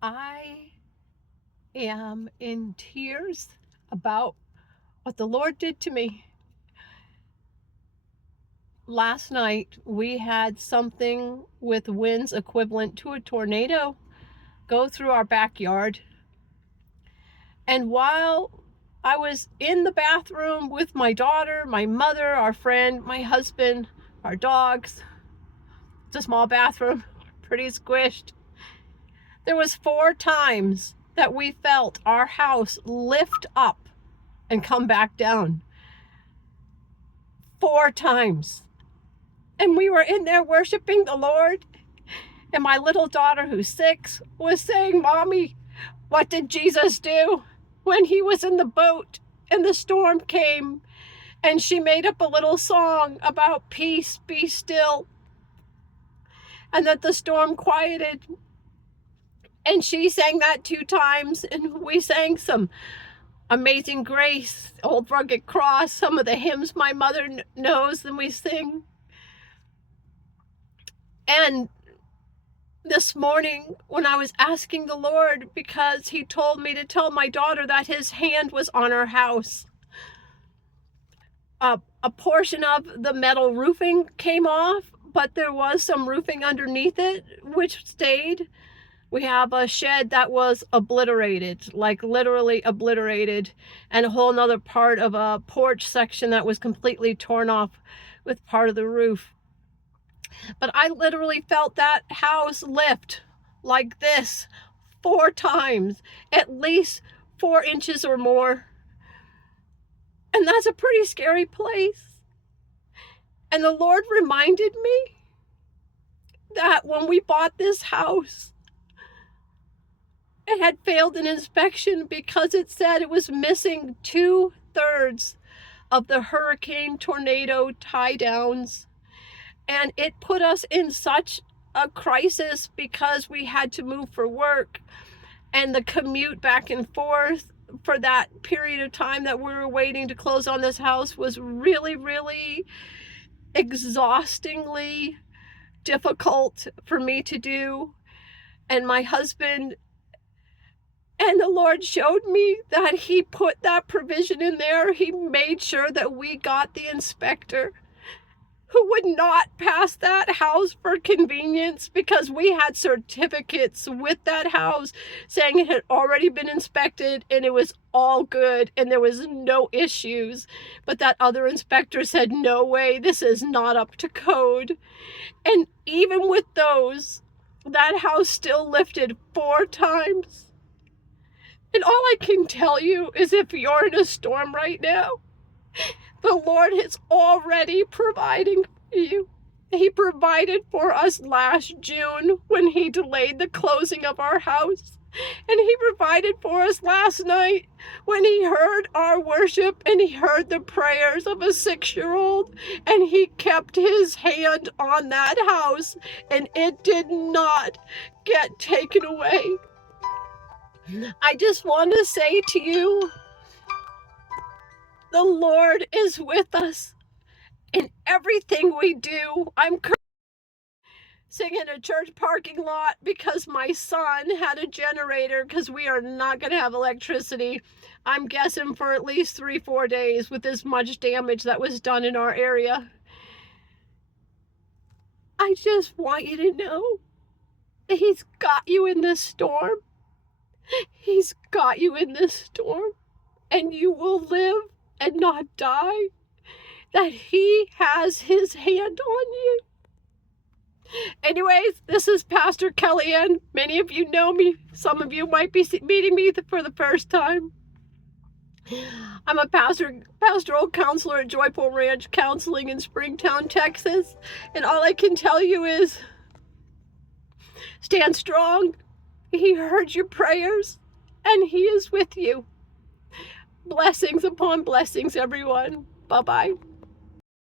I am in tears about what the Lord did to me. Last night, we had something with winds equivalent to a tornado go through our backyard. And while I was in the bathroom with my daughter, my mother, our friend, my husband, our dogs, it's a small bathroom, pretty squished. There was 4 times that we felt our house lift up and come back down. 4 times. And we were in there worshiping the Lord. And my little daughter, who's 6, was saying, "Mommy, what did Jesus do when he was in the boat and the storm came?" And she made up a little song about peace, be still, and that the storm quieted. And she sang that 2 times, and we sang some Amazing Grace, Old Rugged Cross, some of the hymns my mother knows, and we sing. And this morning, when I was asking the Lord, because he told me to tell my daughter that his hand was on our house, a portion of the metal roofing came off, but there was some roofing underneath it, which stayed. We have a shed that was obliterated, like literally obliterated, and a whole nother part of a porch section that was completely torn off with part of the roof. But I literally felt that house lift like this 4 times, at least 4 inches or more. And that's a pretty scary place. And the Lord reminded me that when we bought this house, it had failed an inspection because it said it was missing 2/3 of the hurricane tornado tie downs. And it put us in such a crisis because we had to move for work, and the commute back and forth for that period of time that we were waiting to close on this house was really, really exhaustingly difficult for me to do. And my husband and the Lord showed me that he put that provision in there. He made sure that we got the inspector who would not pass that house for convenience, because we had certificates with that house saying it had already been inspected and it was all good and there was no issues. But that other inspector said, "No way, this is not up to code." And even with those, that house still lifted 4 times. And all I can tell you is, if you're in a storm right now, the Lord is already providing for you. He provided for us last June when he delayed the closing of our house. And he provided for us last night when he heard our worship and he heard the prayers of a 6-year-old, and he kept his hand on that house and it did not get taken away. I just want to say to you, the Lord is with us in everything we do. I'm singing in a church parking lot because my son had a generator, because we are not going to have electricity, I'm guessing, for at least 3-4 days with as much damage that was done in our area. I just want you to know that he's got you in this storm. He's got you in this storm, and you will live and not die. That he has his hand on you. Anyways, this is Pastor Kellyanne. Many of you know me. Some of you might be meeting me for the first time. I'm a pastoral counselor at Joyful Ranch Counseling in Springtown, Texas. And all I can tell you is, stand strong. He heard your prayers, and he is with you. Blessings upon blessings, everyone. Bye-bye.